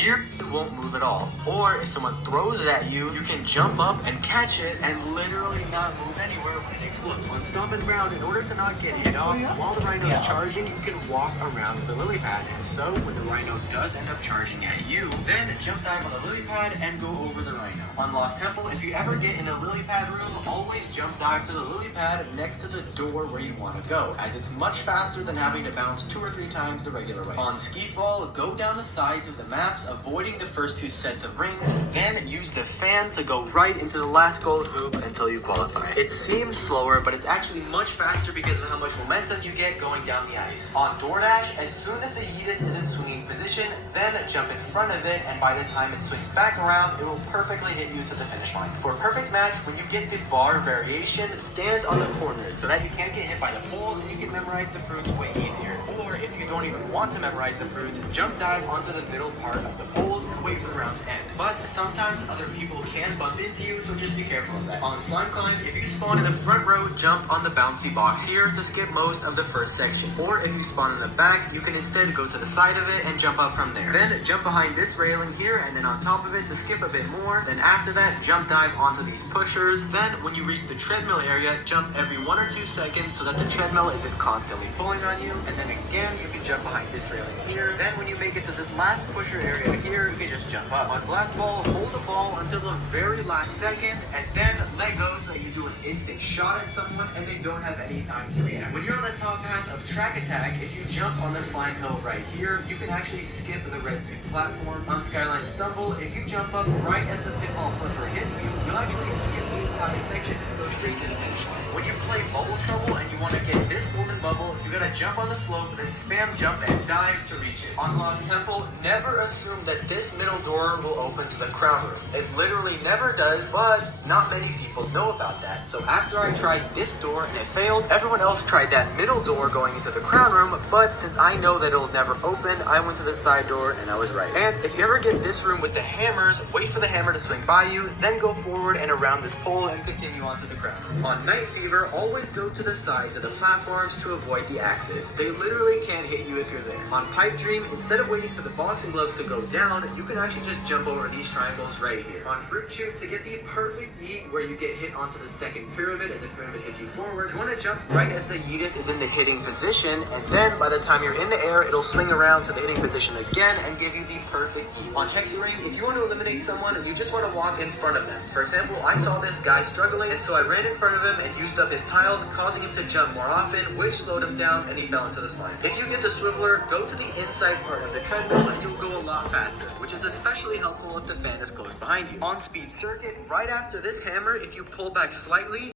Here, it won't move at all. Or if someone throws it at you, you can jump up and catch it and literally not move anywhere when it explodes. On stomping ground, in order to not get hit off, while the rhino is charging, you can walk around the lily pad. And so when the rhino does end up charging at you, then jump dive on the lily pad and go over the rhino. On Lost Temple, if you ever get in a lily pad room, always jump dive to the lily pad next to the door where you want to go, as it's much faster than having to bounce 2 or 3 times the regular way. On ski fall, go down the sides of the maps, avoiding the first 2 sets of rings, then use the fan to go right into the last gold hoop until you qualify. It seems slower, but it's actually much faster because of how much momentum you get going down the ice. On DoorDash, as soon as the Yeetus is in swinging position, then jump in front of it, and by the time it swings back around, it will perfectly hit you to the finish line. For a perfect match, when you get the bar variation, stand on the corners so that you can't get hit by the pole and you can memorize the fruits way easier. Or if you don't even want to memorize the fruits, jump dive onto the middle part of the poles and wait for the round to end. But sometimes other people can bump into you, so just be careful of that. On slime climb, if you spawn in the front row, jump on the bouncy box here to skip most of the first section. Or if you spawn in the back, you can instead go to the side of it and jump up from there. Then jump behind this railing here and then on top of it to skip a bit more. Then after that, jump dive onto these pushers. Then when you reach the treadmill area, jump every 1 or 2 seconds so that the treadmill isn't constantly pulling on you. And then again, you can jump behind this railing here. Then when you make it to this last pusher area here, you can just jump up. On glass ball, hold the ball until the very last second and then let go so that you do an instant shot at someone and they don't have any time to react. When you're on the top path of track attack, if you jump on the slime hill right here, you can actually skip the red tube platform. On Skyline Stumble, if you jump up right as the pinball flipper hits you, you'll actually skip the entire section and go straight to the finish line. When you play Bubble Trouble and you want to get this golden bubble, you gotta jump on the slope, then spam jump and dive to reach it. On Lost Temple, never assume that this middle door will open to the crown room. It literally never does, but not many people know about that. So after I tried this door and it failed, everyone else tried that middle door going into the crown room, but since I know that it'll never open, I went to the side door and I was right. And if you ever get this room with the hammers, wait for the hammer to swing by you, then go forward and around this pole and continue onto the crown room. On Night Fever, always go to the sides of the platforms to avoid the axes. They literally can't hit you if you're there. On Pipe Dream, instead of waiting for the boxing gloves to go down, you can actually just jump over these triangles right here. On Fruit Chute, to get the perfect yeet where you get hit onto the second pyramid and the pyramid hits you forward, you want to jump right as the Yeetus is in the hitting position, and then by the time you're in the air, it'll swing around to the hitting position again and give you the perfect yeet. On Hexaring, if you want to eliminate someone, you just want to walk in front of them. For example, I saw this guy struggling, and so I ran in front of him and used up his tiles, causing him to jump more often, which slowed him down and he fell into the slime. If you get the Swiveler, go to the inside part of the treadmill and you'll go a lot faster, which is especially helpful if the fan is close behind you. On Speed Circuit, right after this hammer, if you pull back slightly,